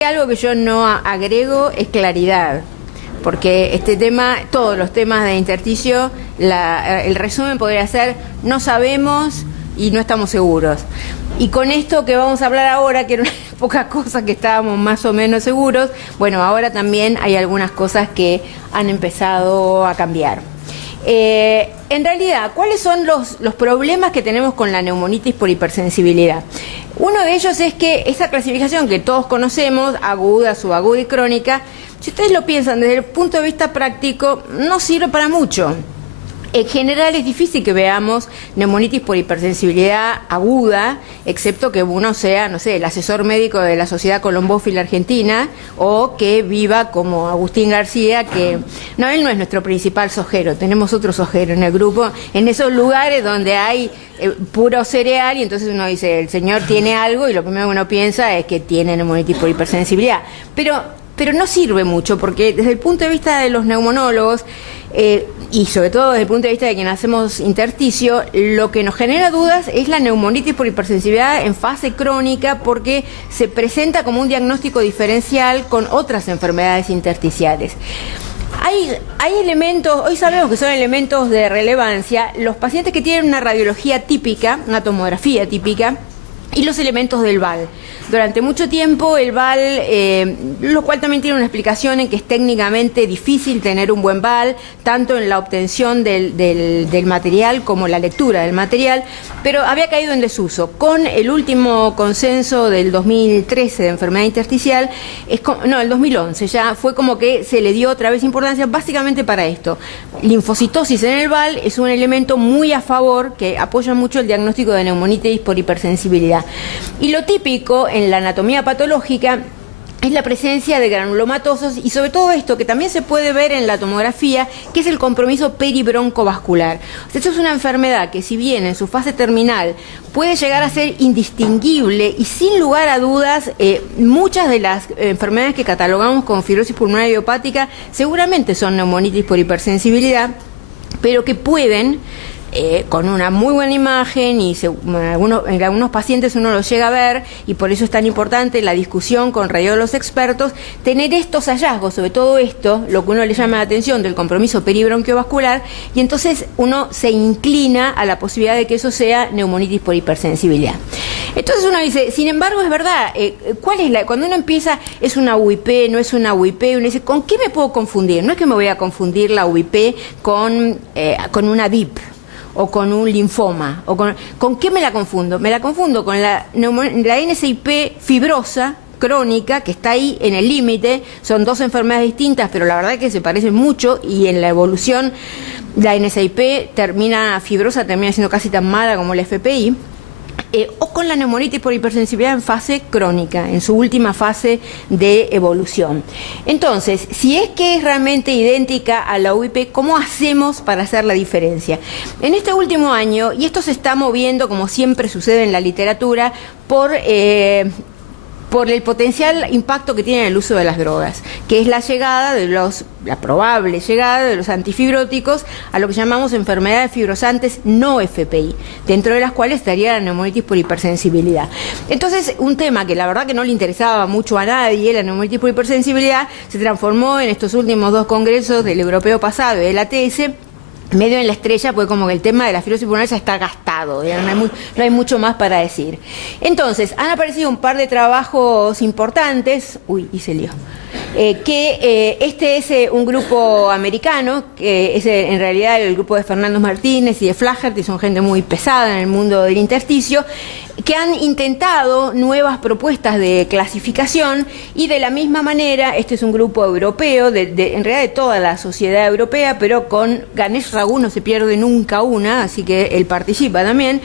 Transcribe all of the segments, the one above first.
Algo que yo no agrego es claridad, porque este tema, todos los temas de intersticio, el resumen podría ser: no sabemos y no estamos seguros. Y con esto que vamos a hablar ahora, que eran pocas cosas que estábamos más o menos seguros, bueno, ahora también hay algunas cosas que han empezado a cambiar. En realidad, ¿cuáles son los problemas que tenemos con la neumonitis por hipersensibilidad? Uno de ellos es que esa clasificación que todos conocemos, aguda, subaguda y crónica, si ustedes lo piensan desde el punto de vista práctico, no sirve para mucho. En general es difícil que veamos neumonitis por hipersensibilidad aguda, excepto que uno sea, no sé, el asesor médico de la Sociedad Colombófila Argentina, o que viva como Agustín García, que no, él no es nuestro principal sojero, tenemos otro sojero en el grupo, en esos lugares donde hay puro cereal, y entonces uno dice, el señor tiene algo, y lo primero que uno piensa es que tiene neumonitis por hipersensibilidad. Pero no sirve mucho, porque desde el punto de vista de los neumonólogos, y sobre todo desde el punto de vista de quien hacemos intersticio, lo que nos genera dudas es la neumonitis por hipersensibilidad en fase crónica, porque se presenta como un diagnóstico diferencial con otras enfermedades intersticiales. Hay elementos, hoy sabemos que son elementos de relevancia, los pacientes que tienen una radiología típica, una tomografía típica, y los elementos del VAL. Durante mucho tiempo el VAL, lo cual también tiene una explicación en que es técnicamente difícil tener un buen VAL, tanto en la obtención del material como la lectura del material, pero había caído en desuso. Con el último consenso del 2013 de enfermedad intersticial, el 2011, ya fue como que se le dio otra vez importancia básicamente para esto. Linfocitosis en el VAL es un elemento muy a favor, que apoya mucho el diagnóstico de neumonitis por hipersensibilidad. Y lo típico en la anatomía patológica es la presencia de granulomatosos, y sobre todo esto que también se puede ver en la tomografía, que es el compromiso peribroncovascular. Esto es una enfermedad que, si bien en su fase terminal puede llegar a ser indistinguible, y sin lugar a dudas muchas de las enfermedades que catalogamos como fibrosis pulmonar idiopática seguramente son neumonitis por hipersensibilidad, pero que pueden, con una muy buena imagen, y en algunos pacientes uno lo llega a ver, y por eso es tan importante la discusión con radiólogos expertos, tener estos hallazgos, sobre todo esto, lo que uno le llama la atención del compromiso peribronquiovascular, y entonces uno se inclina a la posibilidad de que eso sea neumonitis por hipersensibilidad. Entonces uno dice, sin embargo, es verdad, cuando uno empieza, es una UIP, no es una UIP, uno dice, ¿con qué me puedo confundir? No es que me voy a confundir la UIP con una VIP o con un linfoma, ¿con qué me la confundo? Me la confundo con la NSIP fibrosa crónica, que está ahí en el límite. Son dos enfermedades distintas, pero la verdad es que se parecen mucho, y en la evolución la NSIP fibrosa termina siendo casi tan mala como la FPI. O con la neumonitis por hipersensibilidad en fase crónica, en su última fase de evolución. Entonces, si es que es realmente idéntica a la UIP, ¿cómo hacemos para hacer la diferencia? En este último año, y esto se está moviendo, como siempre sucede en la literatura, por el potencial impacto que tiene el uso de las drogas, que es la probable llegada de los antifibróticos a lo que llamamos enfermedades fibrosantes no FPI, dentro de las cuales estaría la neumonitis por hipersensibilidad. Entonces, un tema que la verdad que no le interesaba mucho a nadie, la neumonitis por hipersensibilidad, se transformó en estos últimos dos congresos del europeo pasado y del ATS medio en la estrella, porque como que el tema de la fibrosis pulmonar ya está gastado, ya no hay mucho más para decir. Entonces, han aparecido un par de trabajos importantes, este es un grupo americano, que es en realidad el grupo de Fernando Martínez y de Flaherty, son gente muy pesada en el mundo del intersticio, que han intentado nuevas propuestas de clasificación, y de la misma manera, este es un grupo europeo, en realidad de toda la sociedad europea, pero con Ganesh Raghu no se pierde nunca una, así que él participa también.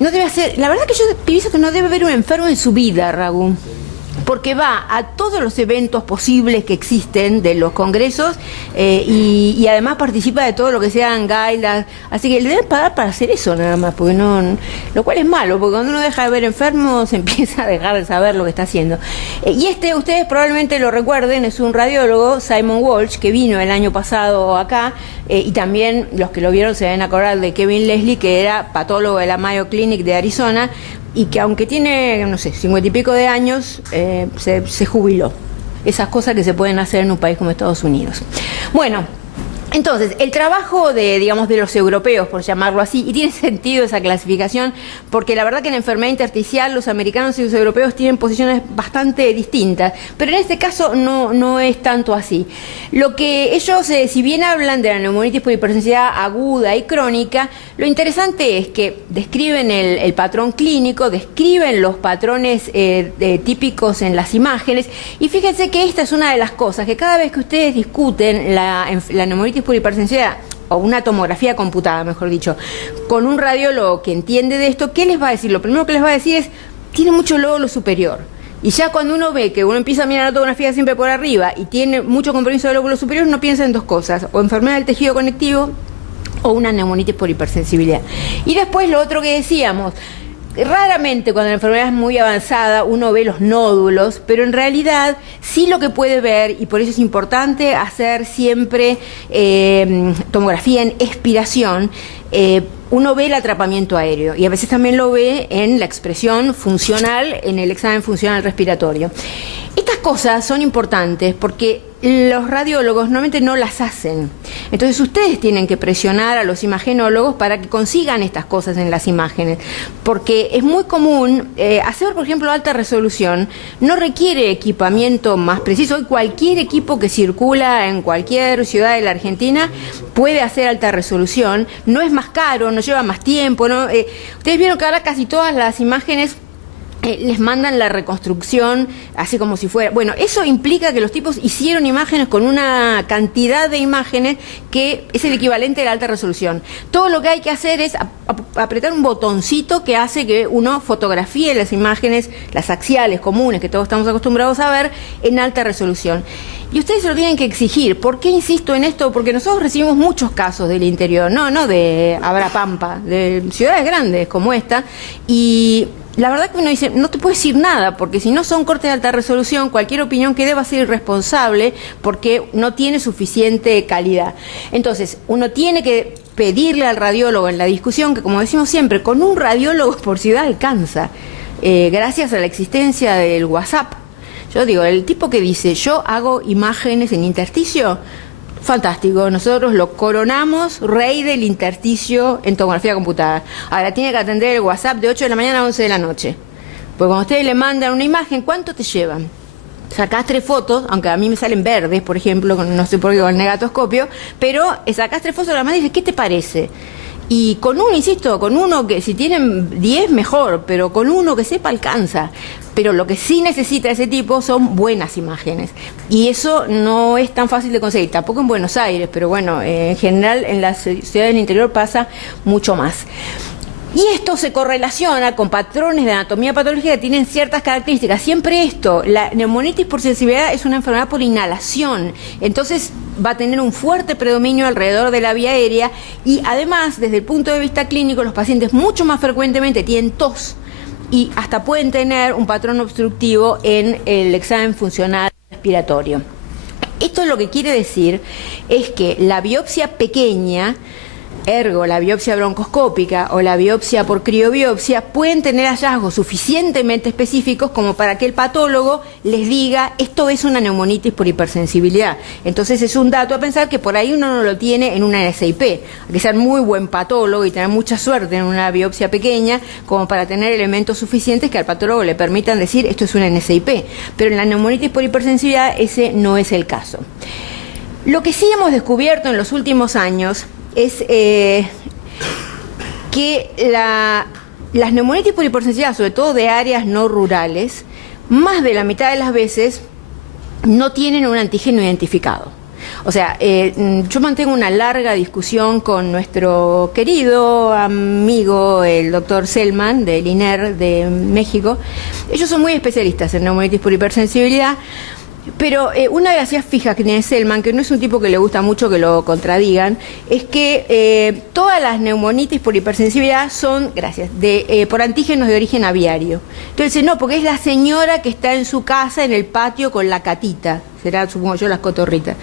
No debe hacer, la verdad que yo pienso que no debe haber un enfermo en su vida, Raghu, porque va a todos los eventos posibles que existen de los congresos, y además participa de todo lo que sean guidelines, así que le deben pagar para hacer eso nada más, porque lo cual es malo, porque cuando uno deja de ver enfermos empieza a dejar de saber lo que está haciendo. Y ustedes probablemente lo recuerden, es un radiólogo, Simon Walsh, que vino el año pasado acá, y también los que lo vieron se deben acordar de Kevin Leslie, que era patólogo de la Mayo Clinic de Arizona, y que aunque tiene, no sé, 50 y pico de años, se jubiló. Esas cosas que se pueden hacer en un país como Estados Unidos. Bueno, entonces, el trabajo de, digamos, de los europeos, por llamarlo así, y tiene sentido esa clasificación, porque la verdad que en la enfermedad intersticial los americanos y los europeos tienen posiciones bastante distintas, pero en este caso no es tanto así. Lo que ellos, si bien hablan de la neumonitis por hipersensibilidad aguda y crónica, lo interesante es que describen el patrón clínico, describen los patrones típicos en las imágenes, y fíjense que esta es una de las cosas que cada vez que ustedes discuten la neumonitis por hipersensibilidad, o una tomografía computada, mejor dicho, con un radiólogo que entiende de esto, ¿qué les va a decir? Lo primero que les va a decir es, tiene mucho lóbulo superior. Y ya cuando uno ve que uno empieza a mirar la tomografía siempre por arriba y tiene mucho compromiso del lóbulo superior, uno piensa en dos cosas, o enfermedad del tejido conectivo o una neumonitis por hipersensibilidad. Y después lo otro que decíamos, raramente cuando la enfermedad es muy avanzada uno ve los nódulos, pero en realidad sí lo que puede ver, y por eso es importante hacer siempre tomografía en expiración, uno ve el atrapamiento aéreo y a veces también lo ve en la expresión funcional, en el examen funcional respiratorio. Estas cosas son importantes porque los radiólogos normalmente no las hacen. Entonces ustedes tienen que presionar a los imagenólogos para que consigan estas cosas en las imágenes, porque es muy común hacer, por ejemplo, alta resolución no requiere equipamiento más preciso. Hoy cualquier equipo que circula en cualquier ciudad de la Argentina puede hacer alta resolución, no es más caro, no lleva más tiempo, ¿no? Ustedes vieron que ahora casi todas las imágenes les mandan la reconstrucción así como si fuera... Bueno, eso implica que los tipos hicieron imágenes con una cantidad de imágenes que es el equivalente de la alta resolución. Todo lo que hay que hacer es apretar un botoncito que hace que uno fotografíe las imágenes, las axiales comunes que todos estamos acostumbrados a ver, en alta resolución. Y ustedes se lo tienen que exigir. ¿Por qué insisto en esto? Porque nosotros recibimos muchos casos del interior, no de Abrapampa, de ciudades grandes como esta, y la verdad que uno dice, no te puedo decir nada, porque si no son cortes de alta resolución, cualquier opinión que dé va a ser irresponsable porque no tiene suficiente calidad. Entonces, uno tiene que pedirle al radiólogo en la discusión, que como decimos siempre, con un radiólogo por ciudad alcanza, gracias a la existencia del WhatsApp. Yo digo, el tipo que dice, yo hago imágenes en intersticio, fantástico, nosotros lo coronamos rey del intersticio en tomografía computada. Ahora tiene que atender el WhatsApp de 8 de la mañana a 11 de la noche. Porque cuando ustedes le mandan una imagen, ¿cuánto te llevan? Sacás 3 fotos, aunque a mí me salen verdes, por ejemplo, no sé por qué con el negatoscopio, pero sacás 3 fotos, la más dice, ¿qué te parece? Y con uno, insisto, con uno que si tienen 10 mejor, pero con uno que sepa alcanza. Pero lo que sí necesita ese tipo son buenas imágenes. Y eso no es tan fácil de conseguir, tampoco en Buenos Aires, pero bueno, en general en las ciudades del interior pasa mucho más. Y esto se correlaciona con patrones de anatomía patológica que tienen ciertas características. Siempre esto, la neumonitis por sensibilidad es una enfermedad por inhalación, entonces va a tener un fuerte predominio alrededor de la vía aérea y además, desde el punto de vista clínico, los pacientes mucho más frecuentemente tienen tos y hasta pueden tener un patrón obstructivo en el examen funcional respiratorio. Esto lo que quiere decir es que la biopsia pequeña, ergo la biopsia broncoscópica o la biopsia por criobiopsia, pueden tener hallazgos suficientemente específicos como para que el patólogo les diga esto es una neumonitis por hipersensibilidad. Entonces es un dato a pensar que por ahí uno no lo tiene en una NSIP. Hay que ser muy buen patólogo y tener mucha suerte en una biopsia pequeña como para tener elementos suficientes que al patólogo le permitan decir esto es una NSIP. Pero en la neumonitis por hipersensibilidad ese no es el caso. Lo que sí hemos descubierto en los últimos años es que las neumonitis por hipersensibilidad, sobre todo de áreas no rurales, más de la mitad de las veces no tienen un antígeno identificado. O sea, yo mantengo una larga discusión con nuestro querido amigo, el doctor Selman, del INER de México. Ellos son muy especialistas en neumonitis por hipersensibilidad. Pero una de las ideas fijas que tiene Selman, que no es un tipo que le gusta mucho que lo contradigan, es que todas las neumonitis por hipersensibilidad son, por antígenos de origen aviario. Entonces, no, porque es la señora que está en su casa, en el patio, con la catita. será, supongo yo, las cotorritas.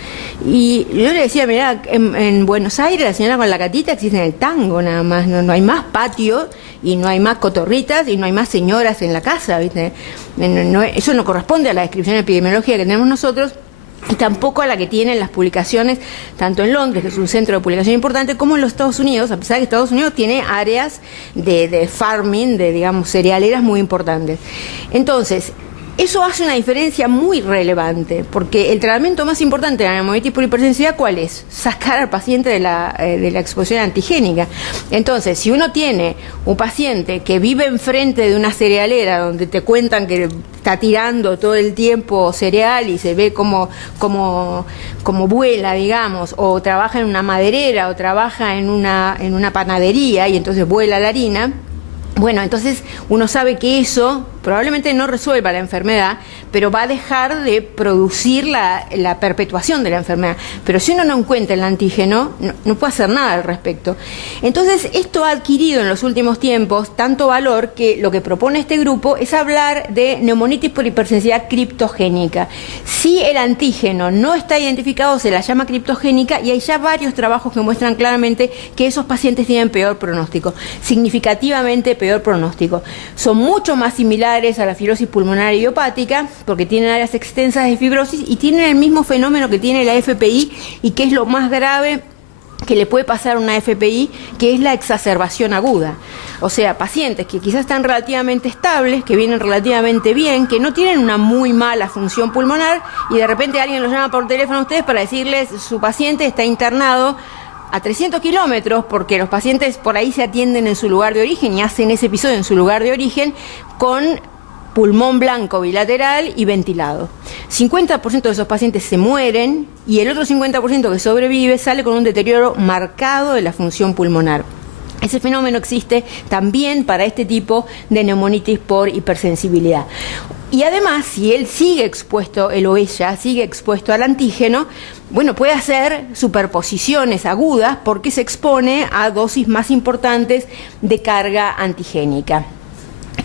Y yo le decía, mirá, en Buenos Aires la señora con la catita existe en el tango nada más, no hay más patio y no hay más cotorritas y no hay más señoras en la casa, ¿viste? Eso no corresponde a la descripción epidemiológica que tenemos nosotros, y tampoco a la que tienen las publicaciones, tanto en Londres, que es un centro de publicación importante, como en los Estados Unidos, a pesar de que Estados Unidos tiene áreas de farming, de, digamos, cerealeras muy importantes. Entonces, eso hace una diferencia muy relevante, porque el tratamiento más importante de la neumonitis por hipersensibilidad, ¿cuál es? Sacar al paciente de la exposición antigénica. Entonces, si uno tiene un paciente que vive enfrente de una cerealera donde te cuentan que está tirando todo el tiempo cereal y se ve como vuela, digamos, o trabaja en una maderera o trabaja en una panadería y entonces vuela la harina, bueno, entonces uno sabe que eso probablemente no resuelva la enfermedad, pero va a dejar de producir la perpetuación de la enfermedad. Pero si uno no encuentra el antígeno, no puede hacer nada al respecto. Entonces, esto ha adquirido en los últimos tiempos tanto valor que lo que propone este grupo es hablar de neumonitis por hipersensibilidad criptogénica. Si el antígeno no está identificado, se la llama criptogénica, y hay ya varios trabajos que muestran claramente que esos pacientes tienen peor pronóstico, significativamente peor pronóstico. Son mucho más similares a la fibrosis pulmonar idiopática, porque tienen áreas extensas de fibrosis y tienen el mismo fenómeno que tiene la FPI, y que es lo más grave que le puede pasar a una FPI, que es la exacerbación aguda. O sea, pacientes que quizás están relativamente estables, que vienen relativamente bien, que no tienen una muy mala función pulmonar, y de repente alguien los llama por teléfono a ustedes para decirles su paciente está internado a 300 kilómetros, porque los pacientes por ahí se atienden en su lugar de origen y hacen ese episodio en su lugar de origen con pulmón blanco bilateral y ventilado. 50% de esos pacientes se mueren y el otro 50% que sobrevive sale con un deterioro marcado de la función pulmonar. Ese fenómeno existe también para este tipo de neumonitis por hipersensibilidad. Y además, si él sigue expuesto, él o ella sigue expuesto al antígeno, bueno, puede hacer superposiciones agudas porque se expone a dosis más importantes de carga antigénica.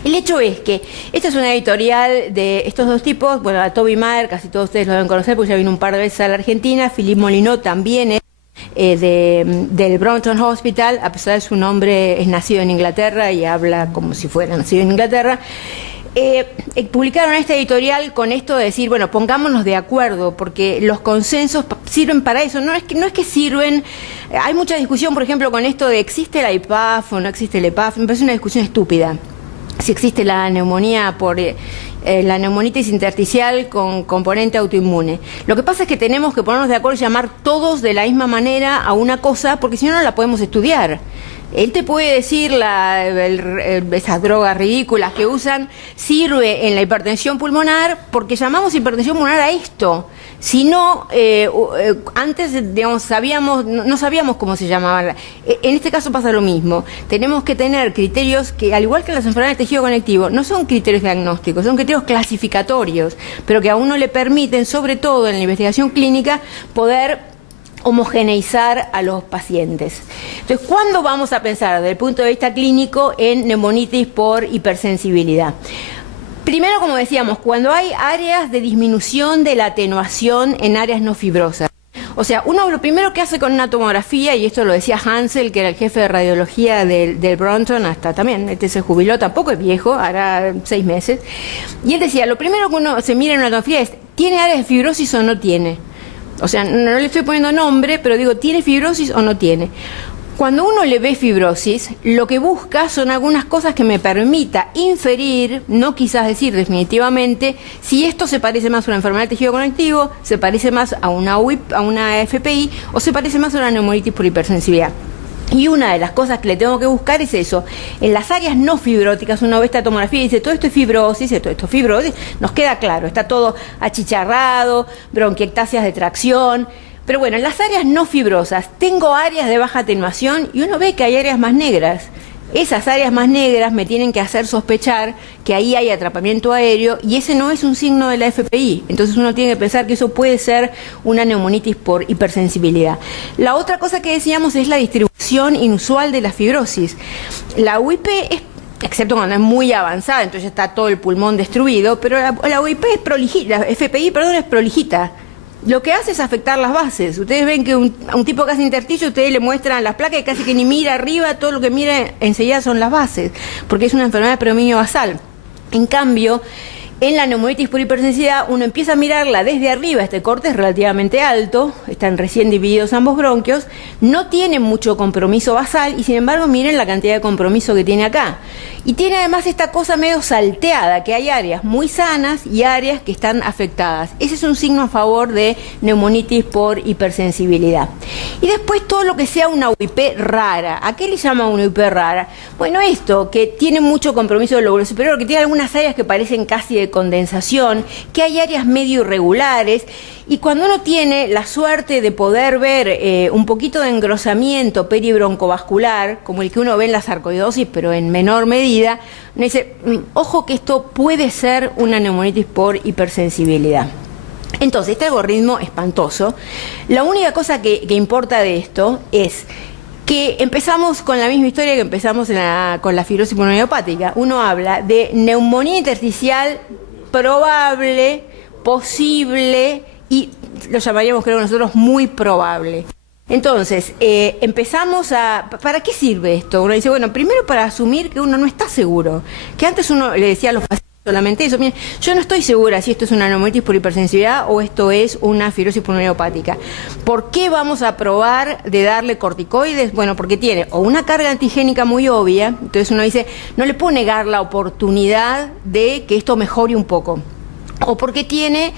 El hecho es que esta es una editorial de estos dos tipos. Bueno, a Toby Maher, casi todos ustedes lo deben conocer porque ya vino un par de veces a la Argentina. Philippe Molineux también es del Brompton Hospital, a pesar de su nombre, es nacido en Inglaterra y habla como si fuera nacido en Inglaterra. Publicaron esta editorial con esto de decir, bueno, pongámonos de acuerdo, porque los consensos sirven para eso. No es que sirven. Hay mucha discusión, por ejemplo, con esto de existe la IPAF o no existe la IPAF. Me parece una discusión estúpida. Si existe la neumonía por la neumonitis intersticial con componente autoinmune. Lo que pasa es que tenemos que ponernos de acuerdo y llamar todos de la misma manera a una cosa, porque si no, no la podemos estudiar. Él te puede decir esas drogas ridículas que usan sirve en la hipertensión pulmonar porque llamamos hipertensión pulmonar a esto. Si no, antes, digamos, no sabíamos cómo se llamaban. En este caso pasa lo mismo. Tenemos que tener criterios que, al igual que las enfermedades del tejido conectivo, no son criterios diagnósticos, son criterios clasificatorios, pero que a uno le permiten, sobre todo en la investigación clínica, poder homogeneizar a los pacientes. Entonces, ¿cuándo vamos a pensar desde el punto de vista clínico en neumonitis por hipersensibilidad? Primero, como decíamos, cuando hay áreas de disminución de la atenuación en áreas no fibrosas. O sea, uno lo primero que hace con una tomografía, y esto lo decía Hansel, que era el jefe de radiología del Brompton, hasta también, se jubiló, tampoco es viejo, hará 6 meses, y él decía, lo primero que uno se mira en una tomografía es, ¿tiene áreas de fibrosis o no tiene? O sea, no le estoy poniendo nombre, pero digo, ¿tiene fibrosis o no tiene? Cuando uno le ve fibrosis, lo que busca son algunas cosas que me permita inferir, no quizás decir definitivamente, si esto se parece más a una enfermedad del tejido conectivo, se parece más a una UIP, a una FPI, o se parece más a una neumonitis por hipersensibilidad. Y una de las cosas que le tengo que buscar es eso. En las áreas no fibróticas uno ve esta tomografía y dice, todo esto es fibrosis, todo esto es fibrosis, nos queda claro, está todo achicharrado, bronquiectasias de tracción. Pero bueno, en las áreas no fibrosas tengo áreas de baja atenuación y uno ve que hay áreas más negras. Esas áreas más negras me tienen que hacer sospechar que ahí hay atrapamiento aéreo y ese no es un signo de la FPI. Entonces uno tiene que pensar que eso puede ser una neumonitis por hipersensibilidad. La otra cosa que decíamos es la distribución inusual de la fibrosis. La UIP excepto cuando es muy avanzada, entonces está todo el pulmón destruido, pero la UIP es prolijita, la FPI, perdón, es prolijita. Lo que hace es afectar las bases. Ustedes ven que a un tipo que hace intersticio, ustedes le muestran las placas y casi que ni mira arriba, todo lo que mira enseguida son las bases, porque es una enfermedad de predominio basal. En cambio, en la neumonitis por hipersensibilidad, uno empieza a mirarla desde arriba, este corte es relativamente alto, están recién divididos ambos bronquios, no tiene mucho compromiso basal y sin embargo miren la cantidad de compromiso que tiene acá. Y tiene además esta cosa medio salteada, que hay áreas muy sanas y áreas que están afectadas. Ese es un signo a favor de neumonitis por hipersensibilidad. Y después todo lo que sea una UIP rara. ¿A qué le llama una UIP rara? Bueno, esto, que tiene mucho compromiso del lóbulo superior, que tiene algunas áreas que parecen casi de condensación, que hay áreas medio irregulares. Y cuando uno tiene la suerte de poder ver un poquito de engrosamiento peribroncovascular, como el que uno ve en la sarcoidosis, pero en menor medida, uno dice, ojo que esto puede ser una neumonitis por hipersensibilidad. Entonces, este algoritmo espantoso, la única cosa que importa de esto es que empezamos con la misma historia que empezamos con la fibrosis pulmonar. Uno habla de neumonía intersticial probable, posible, y lo llamaríamos, creo nosotros, muy probable. Entonces, empezamos a... ¿Para qué sirve esto? Uno dice, bueno, primero para asumir que uno no está seguro. Que antes uno le decía a los pacientes solamente eso. Miren, yo no estoy segura si esto es una neumonitis por hipersensibilidad o esto es una fibrosis pulmonar. ¿Por qué vamos a probar de darle corticoides? Bueno, porque tiene o una carga antigénica muy obvia, entonces uno dice, no le puedo negar la oportunidad de que esto mejore un poco. O porque tiene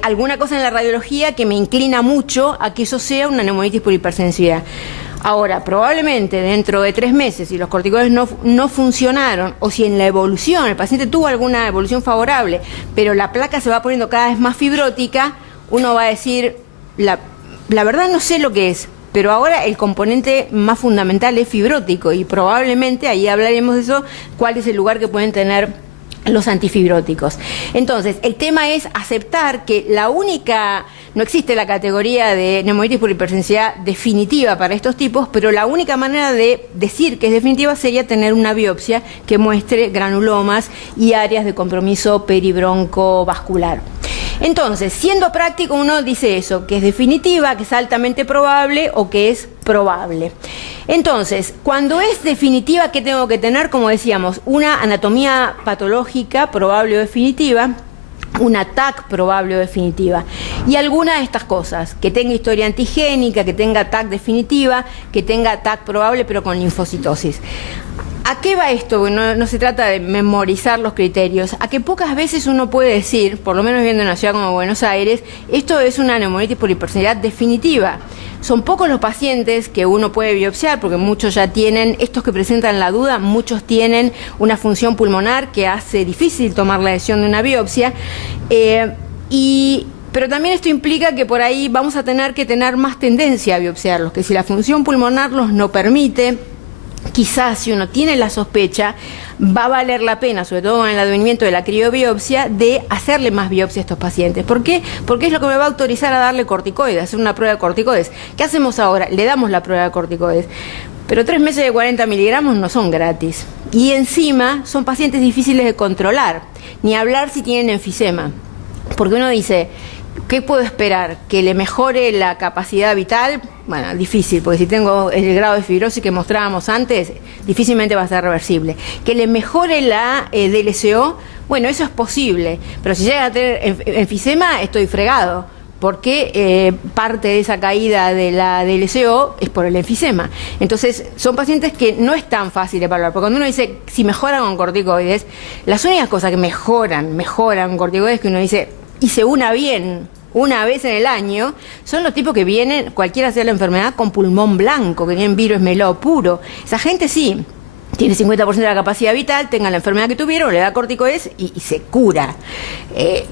alguna cosa en la radiología que me inclina mucho a que eso sea una neumonitis por hipersensibilidad. Ahora, probablemente dentro de 3 meses, si los corticoides no funcionaron, o si en la evolución el paciente tuvo alguna evolución favorable, pero la placa se va poniendo cada vez más fibrótica, uno va a decir, la verdad no sé lo que es, pero ahora el componente más fundamental es fibrótico, y probablemente, ahí hablaremos de eso, cuál es el lugar que pueden tener los antifibróticos. Entonces, el tema es aceptar que no existe la categoría de neumonitis por hipersensibilidad definitiva para estos tipos, pero la única manera de decir que es definitiva sería tener una biopsia que muestre granulomas y áreas de compromiso peribroncovascular. Entonces, siendo práctico, uno dice eso, que es definitiva, que es altamente probable o que es probable. Entonces, cuando es definitiva, ¿qué tengo que tener? Como decíamos, una anatomía patológica probable o definitiva, una TAC probable o definitiva, y alguna de estas cosas, que tenga historia antigénica, que tenga TAC definitiva, que tenga TAC probable pero con linfocitosis. ¿A qué va esto? Bueno, no se trata de memorizar los criterios. A que pocas veces uno puede decir, por lo menos viviendo en una ciudad como Buenos Aires, esto es una neumonitis por hipersensibilidad definitiva. Son pocos los pacientes que uno puede biopsiar, porque muchos ya tienen, estos que presentan la duda, muchos tienen una función pulmonar que hace difícil tomar la decisión de una biopsia. Pero también esto implica que por ahí vamos a tener que tener más tendencia a biopsiarlos, que si la función pulmonar los no permite, quizás si uno tiene la sospecha, va a valer la pena, sobre todo en el advenimiento de la criobiopsia, de hacerle más biopsia a estos pacientes. ¿Por qué? Porque es lo que me va a autorizar a darle corticoides, hacer una prueba de corticoides. ¿Qué hacemos ahora? Le damos la prueba de corticoides. Pero 3 meses de 40 miligramos no son gratis. Y encima son pacientes difíciles de controlar, ni hablar si tienen enfisema. Porque uno dice, ¿qué puedo esperar? ¿Que le mejore la capacidad vital? Bueno, difícil, porque si tengo el grado de fibrosis que mostrábamos antes, difícilmente va a ser reversible. ¿Que le mejore la DLCO? Bueno, eso es posible, pero si llega a tener enfisema, estoy fregado, porque parte de esa caída de la DLCO es por el enfisema. Entonces, son pacientes que no es tan fácil de evaluar, porque cuando uno dice, si mejoran con corticoides, las únicas cosas que mejoran con corticoides, que uno dice, hice una vez en el año, son los tipos que vienen, cualquiera sea la enfermedad, con pulmón blanco, que tienen virus meló puro. Esa gente sí, tiene 50% de la capacidad vital, tengan la enfermedad que tuvieron, le da corticoides y se cura.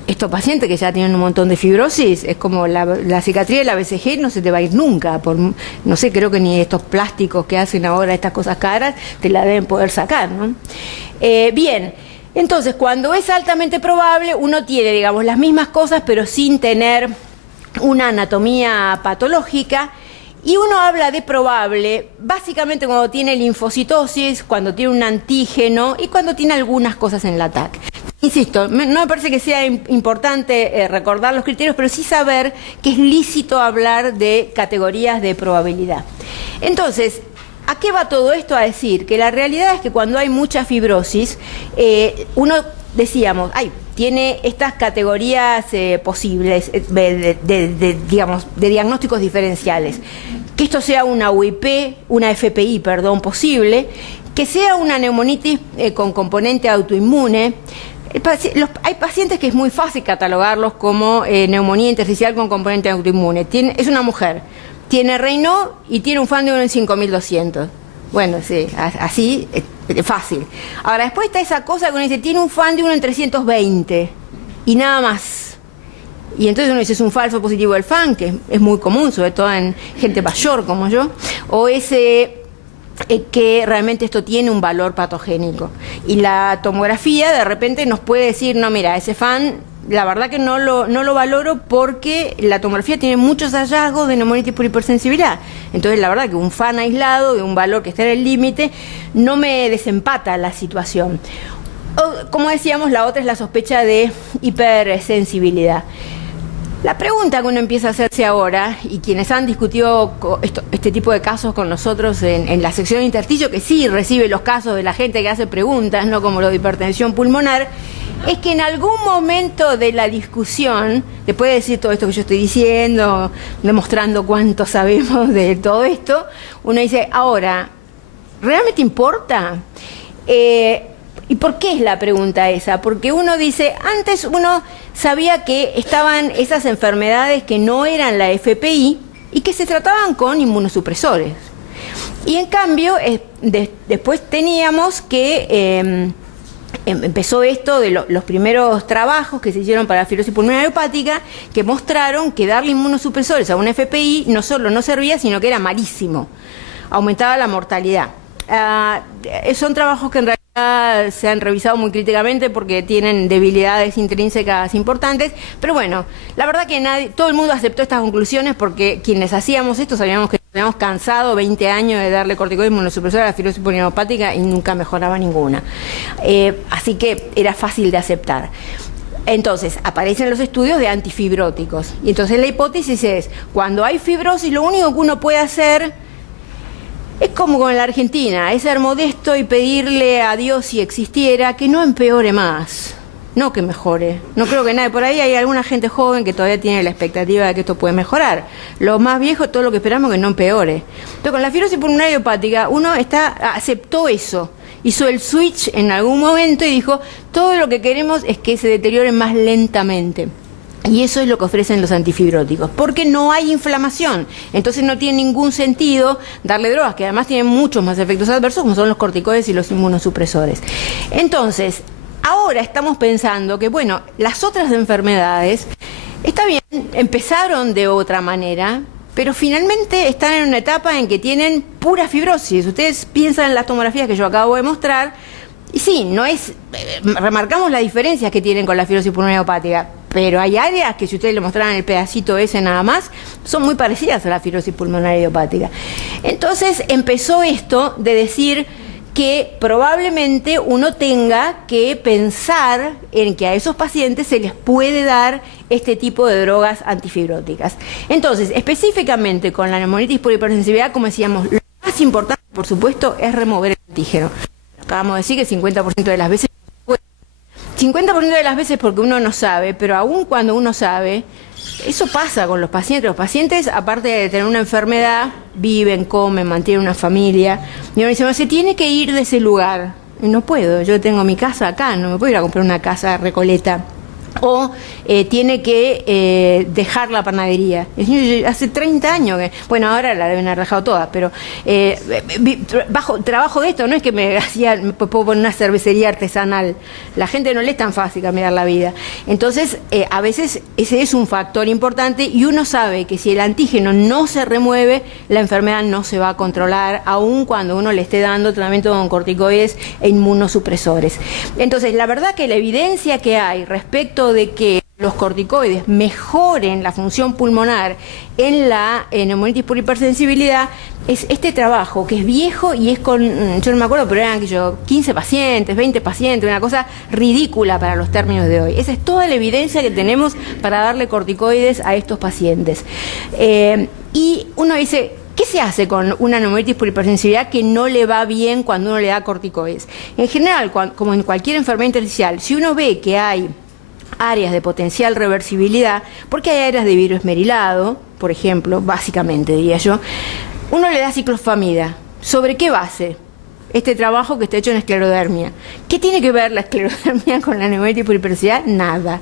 Estos pacientes que ya tienen un montón de fibrosis, es como la cicatriz de la BCG no se te va a ir nunca. No sé, creo que ni estos plásticos que hacen ahora estas cosas caras te la deben poder sacar, ¿no? Bien. Entonces, cuando es altamente probable, uno tiene, digamos, las mismas cosas, pero sin tener una anatomía patológica. Y uno habla de probable, básicamente cuando tiene linfocitosis, cuando tiene un antígeno y cuando tiene algunas cosas en la TAC. Insisto, no me parece que sea importante recordar los criterios, pero sí saber que es lícito hablar de categorías de probabilidad. Entonces, ¿a qué va todo esto? A decir que la realidad es que cuando hay mucha fibrosis, uno, decíamos, tiene estas categorías posibles digamos, de diagnósticos diferenciales. Que esto sea una UIP, una FPI, perdón, posible, que sea una neumonitis con componente autoinmune. Hay pacientes que es muy fácil catalogarlos como neumonía intersticial con componente autoinmune. Es una mujer, tiene Raynaud y tiene un FAN de 1 en 5200. Bueno, sí, así es fácil. Ahora, después está esa cosa que uno dice, tiene un FAN de 1 en 320 y nada más. Y entonces uno dice, es un falso positivo del FAN, que es muy común, sobre todo en gente mayor como yo, o ese que realmente esto tiene un valor patogénico. Y la tomografía de repente nos puede decir, no, mira, ese FAN, la verdad que no lo valoro porque la tomografía tiene muchos hallazgos de neumonitis por hipersensibilidad. Entonces, la verdad que un FAN aislado de un valor que está en el límite no me desempata la situación. O, como decíamos, la otra es la sospecha de hipersensibilidad. La pregunta que uno empieza a hacerse ahora, y quienes han discutido este tipo de casos con nosotros en la sección de intersticio, que sí recibe los casos de la gente que hace preguntas, no como lo de hipertensión pulmonar, es que en algún momento de la discusión, después de decir todo esto que yo estoy diciendo, demostrando cuánto sabemos de todo esto, uno dice, ahora, ¿realmente importa? ¿Y por qué es la pregunta esa? Porque uno dice, antes uno sabía que estaban esas enfermedades que no eran la FPI y que se trataban con inmunosupresores. Y en cambio, después teníamos que empezó esto de los primeros trabajos que se hicieron para la fibrosis pulmonar hepática, que mostraron que darle inmunosupresores a una FPI no solo no servía, sino que era malísimo, aumentaba la mortalidad. Son trabajos que en realidad se han revisado muy críticamente porque tienen debilidades intrínsecas importantes, pero bueno, la verdad que todo el mundo aceptó estas conclusiones porque quienes hacíamos esto sabíamos que habíamos cansado 20 años de darle corticoides inmunosupresores a la fibrosis pulmonar hepática y nunca mejoraba ninguna. Así que era fácil de aceptar. Entonces, aparecen los estudios de antifibróticos. Y entonces la hipótesis es, cuando hay fibrosis, lo único que uno puede hacer es como con la Argentina, es ser modesto y pedirle a Dios, si existiera, que no empeore más, no que mejore. No creo que nadie, por ahí hay alguna gente joven que todavía tiene la expectativa de que esto puede mejorar. Los más viejos, todo lo que esperamos es que no empeore. Entonces, con la fibrosis pulmonar hepática, uno aceptó eso, hizo el switch en algún momento y dijo, todo lo que queremos es que se deteriore más lentamente. Y eso es lo que ofrecen los antifibróticos, porque no hay inflamación. Entonces no tiene ningún sentido darle drogas, que además tienen muchos más efectos adversos, como son los corticoides y los inmunosupresores. Entonces, ahora estamos pensando que, bueno, las otras enfermedades, está bien, empezaron de otra manera, pero finalmente están en una etapa en que tienen pura fibrosis. Ustedes piensan en las tomografías que yo acabo de mostrar, y sí, no es, remarcamos las diferencias que tienen con la fibrosis pulmonar hepática, pero hay áreas que si ustedes le mostraran el pedacito ese nada más, son muy parecidas a la fibrosis pulmonar idiopática. Entonces empezó esto de decir que probablemente uno tenga que pensar en que a esos pacientes se les puede dar este tipo de drogas antifibróticas. Entonces, específicamente con la neumonitis por hipersensibilidad, como decíamos, lo más importante, por supuesto, es remover el antígeno. Acabamos de decir que 50% de las veces 50% de las veces porque uno no sabe, pero aún cuando uno sabe, eso pasa con los pacientes. Los pacientes, aparte de tener una enfermedad, viven, comen, mantienen una familia. Y uno dice, no, se tiene que ir de ese lugar. Y no puedo, yo tengo mi casa acá, no me puedo ir a comprar una casa a Recoleta. O tiene que dejar la panadería. Hace 30 años que, bueno, ahora la deben haber dejado todas, pero trabajo de esto, no es que me puedo poner una cervecería artesanal. La gente no le es tan fácil cambiar la vida. Entonces, a veces ese es un factor importante y uno sabe que si el antígeno no se remueve, la enfermedad no se va a controlar, aun cuando uno le esté dando tratamiento con corticoides e inmunosupresores. Entonces, la verdad que la evidencia que hay respecto de que los corticoides mejoren la función pulmonar en la neumonitis por hipersensibilidad, es este trabajo que es viejo y es con, yo no me acuerdo, pero eran 15 pacientes, 20 pacientes, una cosa ridícula para los términos de hoy. Esa es toda la evidencia que tenemos para darle corticoides a estos pacientes. Y uno dice, ¿qué se hace con una neumonitis por hipersensibilidad que no le va bien cuando uno le da corticoides? En general, como en cualquier enfermedad intersticial, si uno ve que hay áreas de potencial reversibilidad, porque hay áreas de virus esmerilado, por ejemplo, básicamente diría yo, uno le da ciclofamida. ¿Sobre qué base? Este trabajo que está hecho en esclerodermia. ¿Qué tiene que ver la esclerodermia con la neumonitis por hipersensibilidad? Nada.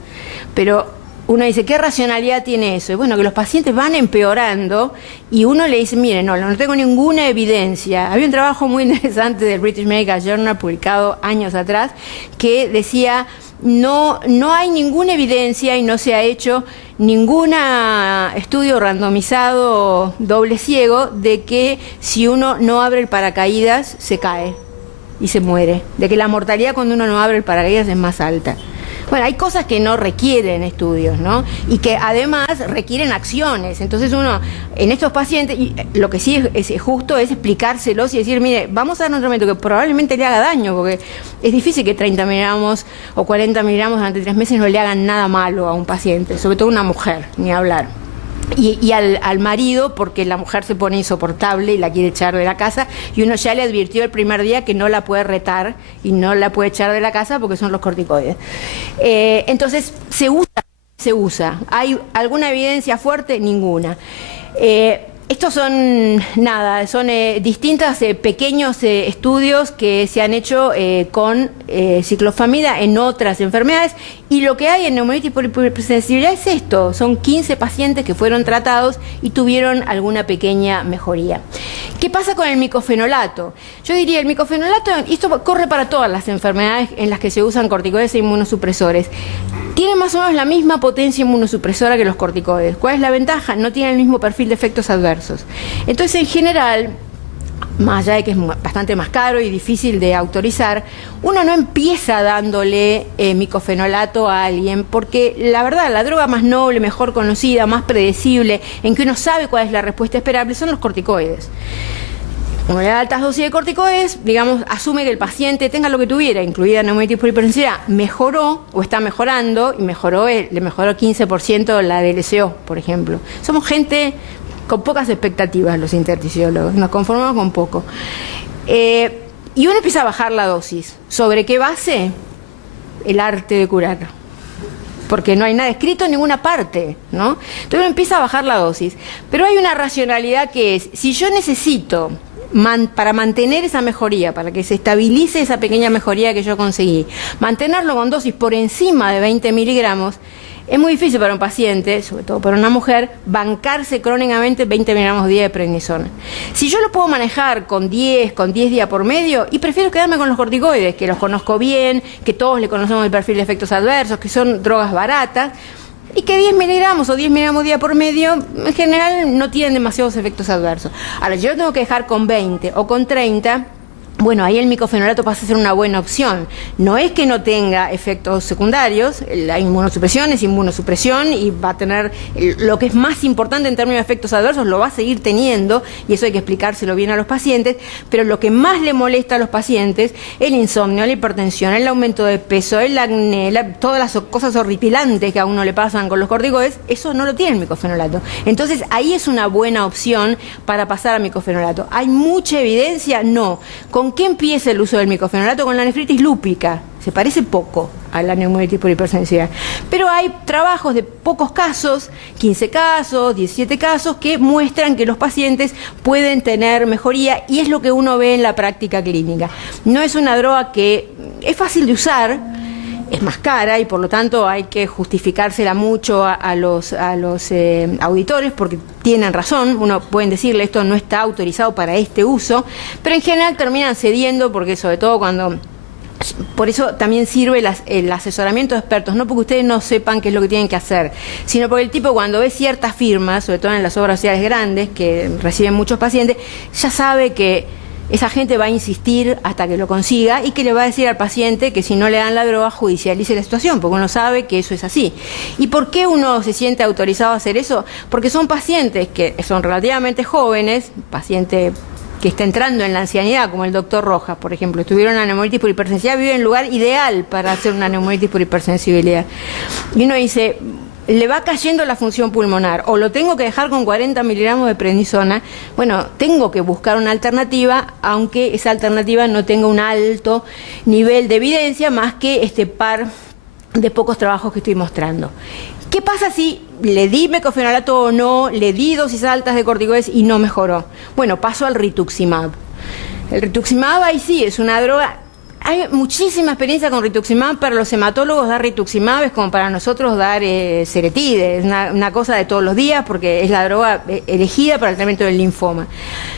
Pero uno dice, ¿qué racionalidad tiene eso? Y bueno, que los pacientes van empeorando y uno le dice, mire, no tengo ninguna evidencia. Había un trabajo muy interesante del British Medical Journal publicado años atrás que decía, no hay ninguna evidencia y no se ha hecho ningún estudio randomizado doble ciego de que si uno no abre el paracaídas se cae y se muere, de que la mortalidad cuando uno no abre el paracaídas es más alta. Bueno, hay cosas que no requieren estudios, ¿no? Y que además requieren acciones. Entonces uno, en estos pacientes, y lo que sí es justo es explicárselos y decir, mire, vamos a dar un tratamiento que probablemente le haga daño, porque es difícil que 30 miligramos o 40 miligramos durante 3 meses no le hagan nada malo a un paciente, sobre todo a una mujer, ni hablar. Y al marido, porque la mujer se pone insoportable y la quiere echar de la casa, y uno ya le advirtió el primer día que no la puede retar y no la puede echar de la casa porque son los corticoides. Entonces, se usa. ¿Hay alguna evidencia fuerte? Ninguna. Estos son distintos pequeños estudios que se han hecho con ciclofamida en otras enfermedades, y lo que hay en neumonitis por hipersensibilidad es esto, son 15 pacientes que fueron tratados y tuvieron alguna pequeña mejoría. ¿Qué pasa con el micofenolato? Yo diría, el micofenolato, y esto corre para todas las enfermedades en las que se usan corticoides e inmunosupresores, tiene más o menos la misma potencia inmunosupresora que los corticoides. ¿Cuál es la ventaja? No tienen el mismo perfil de efectos adversos. Entonces, en general, más allá de que es bastante más caro y difícil de autorizar, uno no empieza dándole micofenolato a alguien, porque la verdad, la droga más noble, mejor conocida, más predecible, en que uno sabe cuál es la respuesta esperable, son los corticoides. Como le da altas dosis de corticoides, digamos, asume que el paciente tenga lo que tuviera, incluida neumonitis por hipersensibilidad, mejoró o está mejorando, y le mejoró 15% la DLCO, por ejemplo. Somos gente con pocas expectativas, los intersticiólogos, nos conformamos con poco. Y uno empieza a bajar la dosis. ¿Sobre qué base? El arte de curar. Porque no hay nada escrito en ninguna parte, ¿no? Entonces uno empieza a bajar la dosis. Pero hay una racionalidad que es, si yo necesito, para mantener esa mejoría, para que se estabilice esa pequeña mejoría que yo conseguí, mantenerlo con dosis por encima de 20 miligramos, es muy difícil para un paciente, sobre todo para una mujer, bancarse crónicamente 20 miligramos día de prednisona. Si yo lo puedo manejar con 10 días por medio, y prefiero quedarme con los corticoides, que los conozco bien, que todos le conocemos el perfil de efectos adversos, que son drogas baratas, y que 10 miligramos o 10 miligramos día por medio, en general no tienen demasiados efectos adversos. Ahora, yo lo tengo que dejar con 20 o con 30, bueno, ahí el micofenolato pasa a ser una buena opción. No es que no tenga efectos secundarios, la inmunosupresión es inmunosupresión y va a tener lo que es más importante en términos de efectos adversos, lo va a seguir teniendo, y eso hay que explicárselo bien a los pacientes, pero lo que más le molesta a los pacientes, el insomnio, la hipertensión, el aumento de peso, el acné, todas las cosas horripilantes que a uno le pasan con los corticoides, eso no lo tiene el micofenolato. Entonces ahí es una buena opción para pasar a micofenolato. ¿Hay mucha evidencia? No. ¿Con qué empieza el uso del micofenolato? Con la nefritis lúpica. Se parece poco a la neumonitis por hipersensibilidad. Pero hay trabajos de pocos casos, 15 casos, 17 casos, que muestran que los pacientes pueden tener mejoría, y es lo que uno ve en la práctica clínica. No es una droga que es fácil de usar, es más cara y por lo tanto hay que justificársela mucho a los auditores, porque tienen razón. Uno pueden decirle esto no está autorizado para este uso, pero en general terminan cediendo, porque sobre todo cuando... Por eso también sirve el asesoramiento de expertos, no porque ustedes no sepan qué es lo que tienen que hacer, sino porque el tipo, cuando ve ciertas firmas, sobre todo en las obras sociales grandes que reciben muchos pacientes, ya sabe que esa gente va a insistir hasta que lo consiga y que le va a decir al paciente que si no le dan la droga judicialice la situación, porque uno sabe que eso es así. ¿Y por qué uno se siente autorizado a hacer eso? Porque son pacientes que son relativamente jóvenes, paciente que está entrando en la ancianidad, como el doctor Rojas, por ejemplo, tuvieron una neumonitis por hipersensibilidad, vive en el lugar ideal para hacer una neumonitis por hipersensibilidad. Y uno dice, le va cayendo la función pulmonar, o lo tengo que dejar con 40 miligramos de prednisona. Bueno, tengo que buscar una alternativa, aunque esa alternativa no tenga un alto nivel de evidencia, más que este par de pocos trabajos que estoy mostrando. ¿Qué pasa si le di mecofenolato o no, le di dosis altas de corticoides y no mejoró? Bueno, paso al rituximab. El rituximab ahí sí es una droga. Hay muchísima experiencia con rituximab. Para los hematólogos dar rituximab es como para nosotros dar Ceretide, es una cosa de todos los días porque es la droga elegida para el tratamiento del linfoma.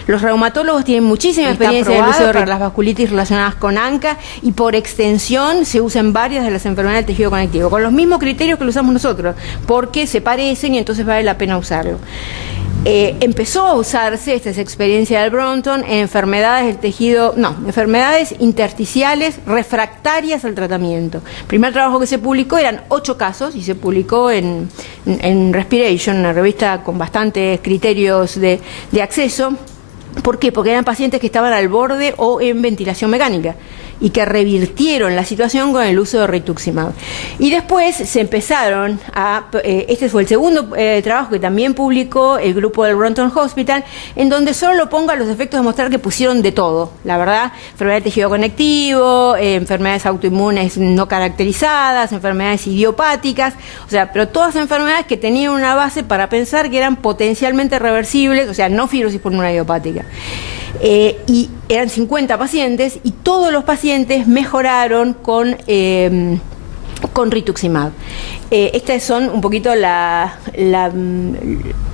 Los reumatólogos tienen muchísima experiencia en el uso para las vasculitis relacionadas con ANCA y por extensión se usa en varias de las enfermedades del tejido conectivo, con los mismos criterios que lo usamos nosotros, porque se parecen y entonces vale la pena usarlo. Empezó a usarse, esta es experiencia del Brompton, en enfermedades del tejido, enfermedades intersticiales refractarias al tratamiento. El primer trabajo que se publicó eran 8 casos y se publicó en Respiration, una revista con bastantes criterios de acceso. ¿Por qué? Porque eran pacientes que estaban al borde o en ventilación mecánica y que revirtieron la situación con el uso de rituximab. Y después se empezaron este fue el segundo trabajo que también publicó el grupo del Brompton Hospital, en donde solo pongo a los efectos de mostrar que pusieron de todo, la verdad, enfermedades de tejido conectivo, enfermedades autoinmunes no caracterizadas, enfermedades idiopáticas, o sea, pero todas enfermedades que tenían una base para pensar que eran potencialmente reversibles, o sea, no fibrosis pulmonar idiopática. Y eran 50 pacientes y todos los pacientes mejoraron con rituximab. Estos son un poquito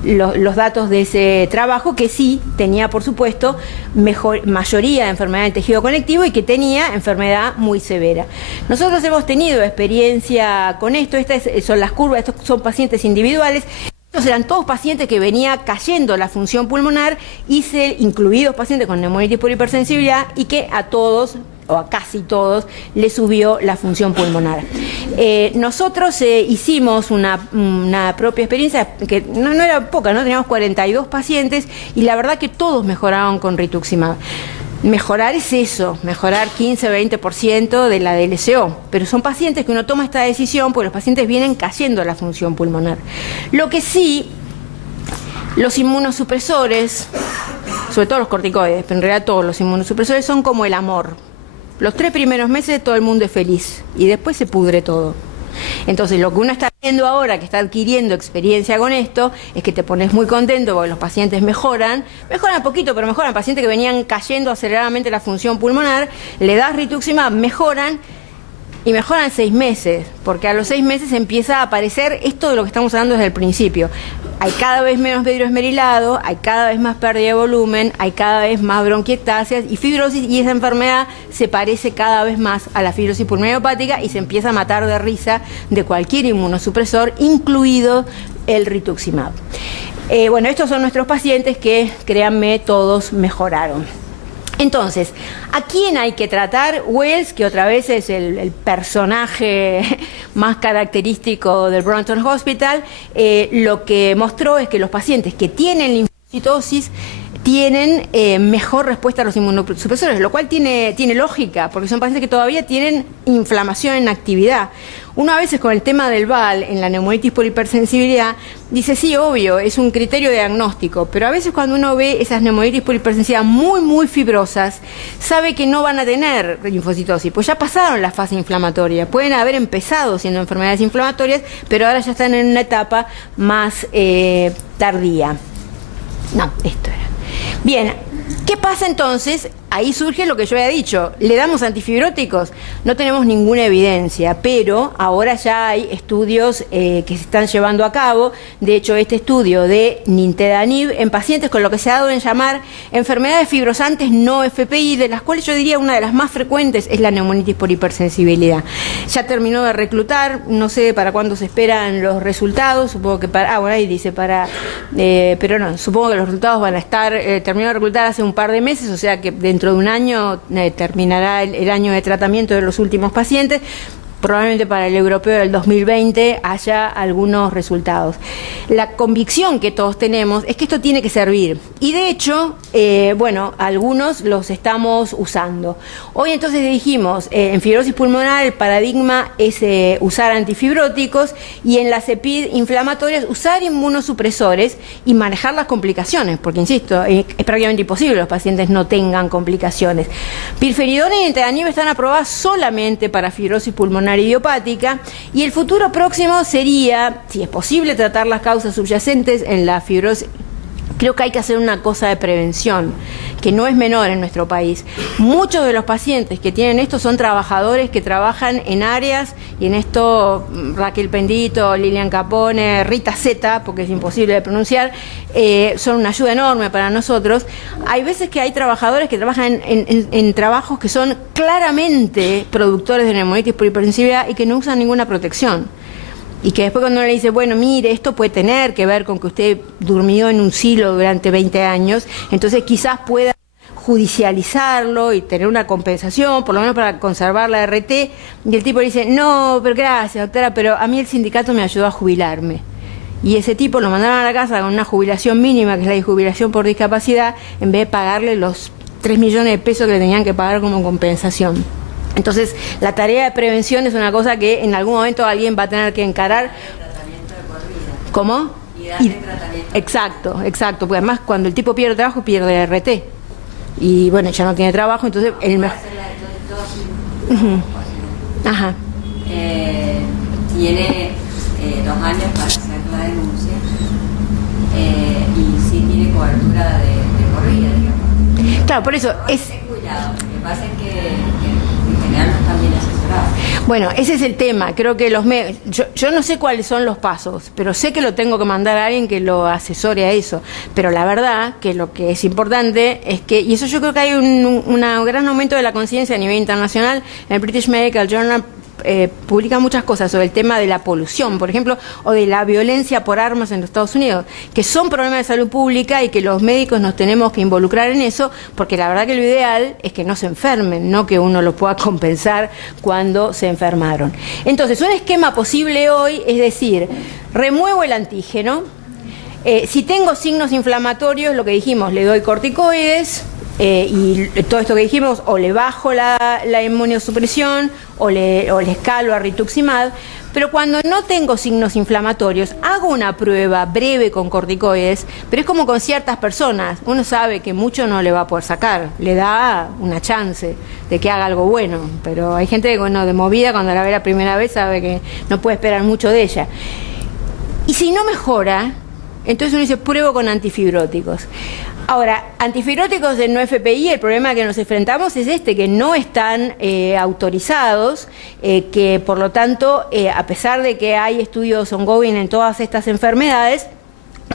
los datos de ese trabajo, que sí tenía, por supuesto, mayoría de enfermedad del tejido conectivo y que tenía enfermedad muy severa. Nosotros hemos tenido experiencia con esto, estas son las curvas, estos son pacientes individuales. Estos eran todos pacientes que venía cayendo la función pulmonar, incluidos pacientes con neumonitis por hipersensibilidad, y que a todos, o a casi todos, le subió la función pulmonar. Nosotros hicimos una propia experiencia, que no era poca, ¿no? Teníamos 42 pacientes, y la verdad que todos mejoraron con rituximab. Mejorar es eso, mejorar 15-20% de la DLCO, pero son pacientes que uno toma esta decisión porque los pacientes vienen cayendo la función pulmonar. Lo que sí, los inmunosupresores, sobre todo los corticoides, pero en realidad todos los inmunosupresores son como el amor. Los 3 primeros meses todo el mundo es feliz y después se pudre todo. Entonces lo que uno está viendo ahora, que está adquiriendo experiencia con esto, es que te pones muy contento porque los pacientes mejoran poquito, pero mejoran. Pacientes que venían cayendo aceleradamente la función pulmonar, le das rituximab, mejoran, y mejoran 6 meses, porque a los 6 meses empieza a aparecer esto de lo que estamos hablando desde el principio. Hay cada vez menos vidrio esmerilado, hay cada vez más pérdida de volumen, hay cada vez más bronquiectasias y fibrosis, y esa enfermedad se parece cada vez más a la fibrosis pulmonar idiopática y se empieza a matar de risa de cualquier inmunosupresor, incluido el rituximab. Bueno, estos son nuestros pacientes que, créanme, todos mejoraron. Entonces, ¿a quién hay que tratar? Wells, que otra vez es el personaje más característico del Brompton Hospital, lo que mostró es que los pacientes que tienen linfocitosis tienen mejor respuesta a los inmunosupresores, lo cual tiene lógica, porque son pacientes que todavía tienen inflamación en actividad. Uno a veces con el tema del VAL en la neumonitis por hipersensibilidad dice, sí, obvio, es un criterio de diagnóstico, pero a veces cuando uno ve esas neumonitis por hipersensibilidad muy fibrosas, sabe que no van a tener linfocitosis, pues ya pasaron la fase inflamatoria, pueden haber empezado siendo enfermedades inflamatorias, pero ahora ya están en una etapa más tardía. No, esto era. Bien, ¿qué pasa entonces? Ahí surge lo que yo había dicho, ¿le damos antifibróticos? No tenemos ninguna evidencia, pero ahora ya hay estudios que se están llevando a cabo. De hecho, este estudio de nintedanib en pacientes con lo que se ha dado en llamar enfermedades fibrosantes no FPI, de las cuales yo diría una de las más frecuentes es la neumonitis por hipersensibilidad. Ya terminó de reclutar, no sé para cuándo se esperan los resultados, supongo que bueno, ahí dice pero no, supongo que los resultados van a estar, terminó de reclutar hace un par de meses, o sea que dentro dentro de un año terminará el año de tratamiento de los últimos pacientes. Probablemente para el europeo del 2020 haya algunos resultados. La convicción que todos tenemos es que esto tiene que servir. Y de hecho, bueno, algunos los estamos usando. Hoy entonces dijimos, en fibrosis pulmonar el paradigma es usar antifibróticos y en las EPID inflamatorias usar inmunosupresores y manejar las complicaciones, porque insisto, es prácticamente imposible que los pacientes no tengan complicaciones. Pirfenidona y nintedanib están aprobadas solamente para fibrosis pulmonar idiopática y el futuro próximo sería, si es posible, tratar las causas subyacentes en la fibrosis. Creo que hay que hacer una cosa de prevención, que no es menor en nuestro país. Muchos de los pacientes que tienen esto son trabajadores que trabajan en áreas, y en esto Raquel Pendito, Lilian Capone, Rita Zeta, porque es imposible de pronunciar, son una ayuda enorme para nosotros. Hay veces que hay trabajadores que trabajan en trabajos que son claramente productores de neumonitis por hipersensibilidad y que no usan ninguna protección. Y que después cuando uno le dice, bueno, mire, esto puede tener que ver con que usted durmió en un silo durante 20 años, entonces quizás pueda judicializarlo y tener una compensación, por lo menos para conservar la RT, y el tipo le dice, no, pero gracias, doctora, pero a mí el sindicato me ayudó a jubilarme. Y ese tipo lo mandaron a la casa con una jubilación mínima, que es la jubilación por discapacidad, en vez de pagarle los 3 millones de pesos que le tenían que pagar como compensación. Entonces, la tarea de prevención es una cosa que en algún momento alguien va a tener que encarar. ¿Cómo? Y darle tratamiento. Exacto, porque además cuando el tipo pierde trabajo, pierde RT. Y bueno, ya no tiene trabajo, entonces el mejor. Ajá. Tiene 2 años para hacer la denuncia y sí tiene cobertura de corrida, digamos. Claro, por eso es. Cuidado, lo que pasa es que en general no están bien asesorados. Bueno, ese es el tema. Creo que yo no sé cuáles son los pasos, pero sé que lo tengo que mandar a alguien que lo asesore a eso. Pero la verdad que lo que es importante es que, y eso yo creo que hay un gran aumento de la conciencia a nivel internacional. En el British Medical Journal publica muchas cosas sobre el tema de la polución, por ejemplo, o de la violencia por armas en los Estados Unidos, que son problemas de salud pública y que los médicos nos tenemos que involucrar en eso, porque la verdad que lo ideal es que no se enfermen, no que uno lo pueda compensar cuando se enfermaron. Entonces, un esquema posible hoy es decir, remuevo el antígeno, si tengo signos inflamatorios, lo que dijimos, le doy corticoides, y todo esto que dijimos, o le bajo la inmunosupresión o le escalo a rituximab, pero cuando no tengo signos inflamatorios, hago una prueba breve con corticoides, pero es como con ciertas personas, uno sabe que mucho no le va a poder sacar, le da una chance de que haga algo bueno, pero hay gente que, bueno, de movida, cuando la ve la primera vez, sabe que no puede esperar mucho de ella. Y si no mejora, entonces uno dice, pruebo con antifibróticos. Ahora, antifibróticos de no FPI, el problema que nos enfrentamos es que no están autorizados, que por lo tanto, a pesar de que hay estudios ongoing en todas estas enfermedades,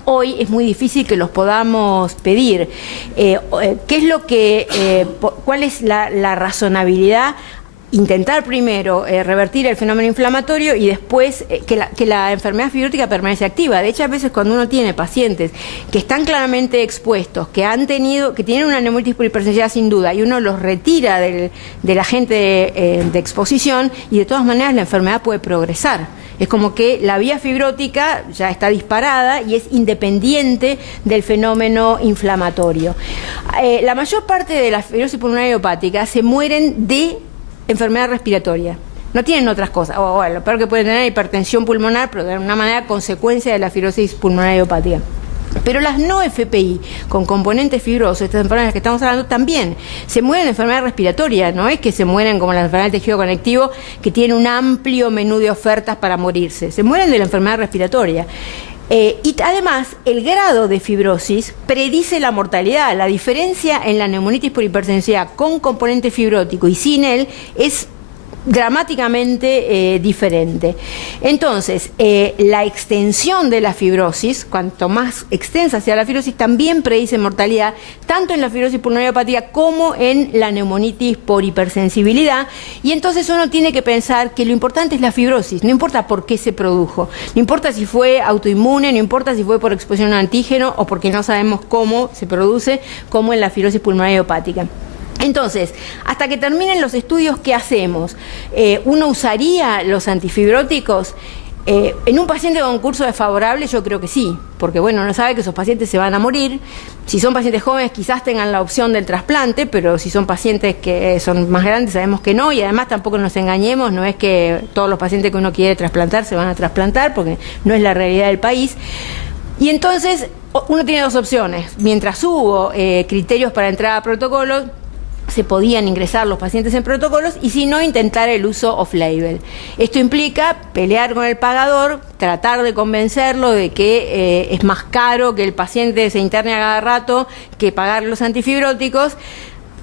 hoy es muy difícil que los podamos pedir. ¿Qué es lo que, cuál es la razonabilidad? Intentar primero revertir el fenómeno inflamatorio y después que la enfermedad fibrótica permanece activa. De hecho, a veces cuando uno tiene pacientes que están claramente expuestos, que tienen una neumonitis por hipersensibilidad sin duda, y uno los retira del agente de exposición, y de todas maneras la enfermedad puede progresar. Es como que la vía fibrótica ya está disparada y es independiente del fenómeno inflamatorio. La mayor parte de la fibrosis pulmonar idiopática se mueren de enfermedad respiratoria. No tienen otras cosas. O lo peor que pueden tener es hipertensión pulmonar, pero de alguna manera consecuencia de la fibrosis pulmonar idiopática. Pero las no FPI con componentes fibrosos, estas enfermedades que estamos hablando, también se mueren de enfermedad respiratoria. No es que se mueren como la enfermedad del tejido conectivo, que tiene un amplio menú de ofertas para morirse. Se mueren de la enfermedad respiratoria. Y además, el grado de fibrosis predice la mortalidad. La diferencia en la neumonitis por hipersensibilidad con componente fibrótico y sin él es dramáticamente diferente. Entonces, la extensión de la fibrosis, cuanto más extensa sea la fibrosis, también predice mortalidad, tanto en la fibrosis pulmonar idiopática como en la neumonitis por hipersensibilidad. Y entonces uno tiene que pensar que lo importante es la fibrosis, no importa por qué se produjo, no importa si fue autoinmune, no importa si fue por exposición a antígeno o porque no sabemos cómo se produce, como en la fibrosis pulmonar idiopática. Entonces, hasta que terminen los estudios, ¿qué hacemos? ¿Uno usaría los antifibróticos? En un paciente con curso desfavorable yo creo que sí, porque bueno, uno sabe que esos pacientes se van a morir. Si son pacientes jóvenes quizás tengan la opción del trasplante, pero si son pacientes que son más grandes sabemos que no, y además tampoco nos engañemos, no es que todos los pacientes que uno quiere trasplantar se van a trasplantar, porque no es la realidad del país. Y entonces uno tiene dos opciones. Mientras hubo criterios para entrar a protocolos, se podían ingresar los pacientes en protocolos, y si no, intentar el uso off-label. Esto implica pelear con el pagador, tratar de convencerlo de que es más caro que el paciente se interne a cada rato que pagar los antifibróticos.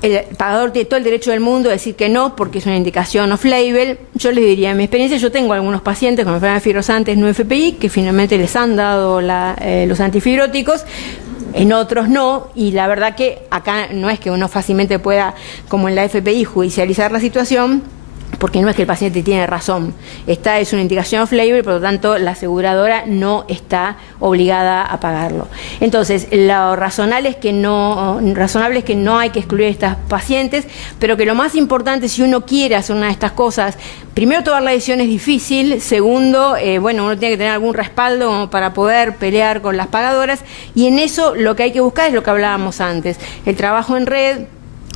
El pagador tiene todo el derecho del mundo a decir que no, porque es una indicación off-label. Yo les diría, en mi experiencia, yo tengo algunos pacientes con enfermedades fibrosantes no FPI que finalmente les han dado los antifibróticos, en otros no, y la verdad que acá no es que uno fácilmente pueda, como en la FPI, judicializar la situación, porque no es que el paciente tiene razón. Esta es una indicación off-label, por lo tanto la aseguradora no está obligada a pagarlo. Entonces, lo razonable es que no hay que excluir a estas pacientes, pero que lo más importante, si uno quiere hacer una de estas cosas, primero, tomar la decisión es difícil. Segundo, uno tiene que tener algún respaldo para poder pelear con las pagadoras, y en eso lo que hay que buscar es lo que hablábamos antes, el trabajo en red,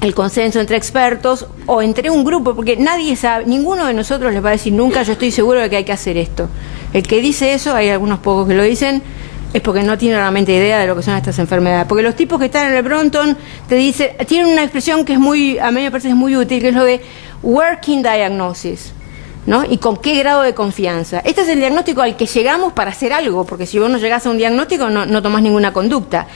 el consenso entre expertos o entre un grupo, porque nadie sabe, ninguno de nosotros les va a decir nunca yo estoy seguro de que hay que hacer esto. El que dice eso, hay algunos pocos que lo dicen, es porque no tiene realmente idea de lo que son estas enfermedades. Porque los tipos que están en el Brompton te dicen, tienen una expresión que es muy, a mí me parece que es muy útil, que es lo de working diagnosis, ¿no? Y con qué grado de confianza. Este es el diagnóstico al que llegamos para hacer algo, porque si vos no llegás a un diagnóstico no tomás ninguna conducta.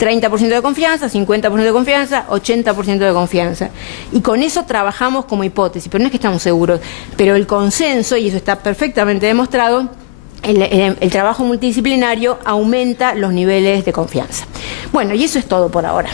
30% de confianza, 50% de confianza, 80% de confianza. Y con eso trabajamos como hipótesis, pero no es que estamos seguros. Pero el consenso, y eso está perfectamente demostrado, el trabajo multidisciplinario aumenta los niveles de confianza. Bueno, y eso es todo por ahora.